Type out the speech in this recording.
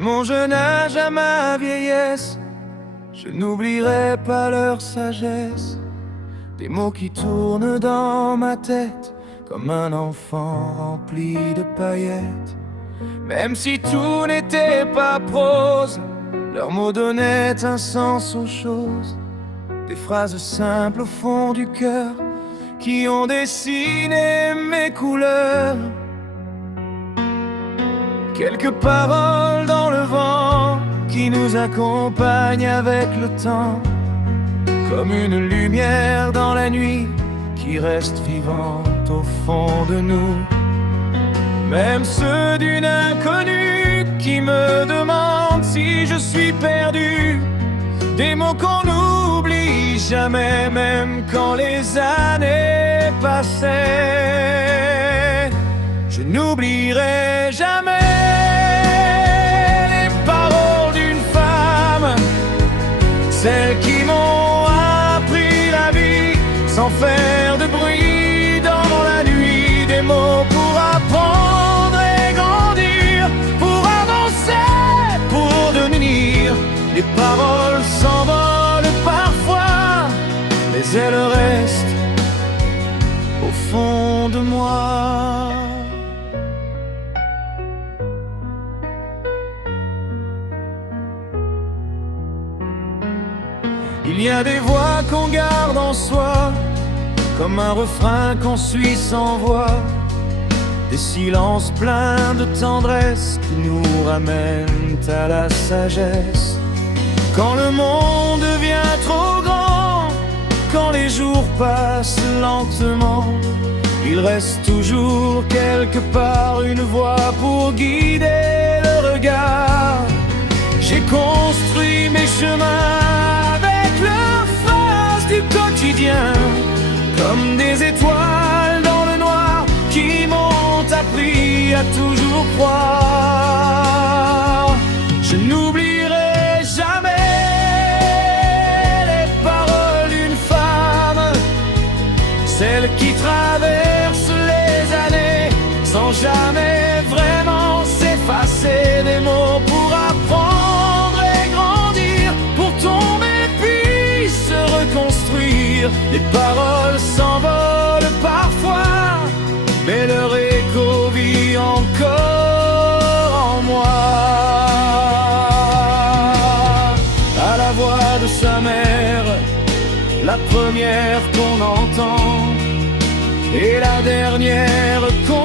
mon jeune âge à ma vieillesse, je n'oublierai pas leur sagesse. Des mots qui tournent dans ma tête comme un enfant rempli de paillettes. Même si tout n'était pas prose, leurs mots donnaient un sens aux choses. Des phrases simples au fond du cœur qui ont dessiné mes couleurs. Quelques paroles dans le vent qui nous accompagnent avec le temps, comme une lumière dans la nuit qui reste vivante au fond de nous. Même ceux d'une inconnue qui me demande si je suis perdu. Des mots qu'on n'oublie jamais, même quand les années passaient. Je n'oublierai jamais les paroles d'une femme, celles qui m'ont appris la vie sans faire de bruit dans la nuit. Des mots pour apprendre et grandir, pour avancer, pour devenir. Les paroles s'envolent parfois, mais elles restent au fond de moi. Il y a des voix qu'on garde en soi, comme un refrain qu'on suit sans voix. Des silences pleins de tendresse qui nous ramènent à la sagesse. Quand le monde devient trop grand, quand les jours passent lentement, il reste toujours quelque part une voix pour guider le regard. J'ai construit mes chemins avec leurs phrases du quotidien, comme des étoiles dans le noir qui m'ont appris à toujours croire. Je n'oublierai jamais les paroles d'une femme, celle qui traverse les années sans jamais vraiment s'effacer. Des mots pour apprendre et grandir, pour tomber puis se reconstruire. Les paroles s'envolent parfois, mais leur écho vit encore en moi. À la voix de sa mère, la première qu'on entend et la dernière qu'on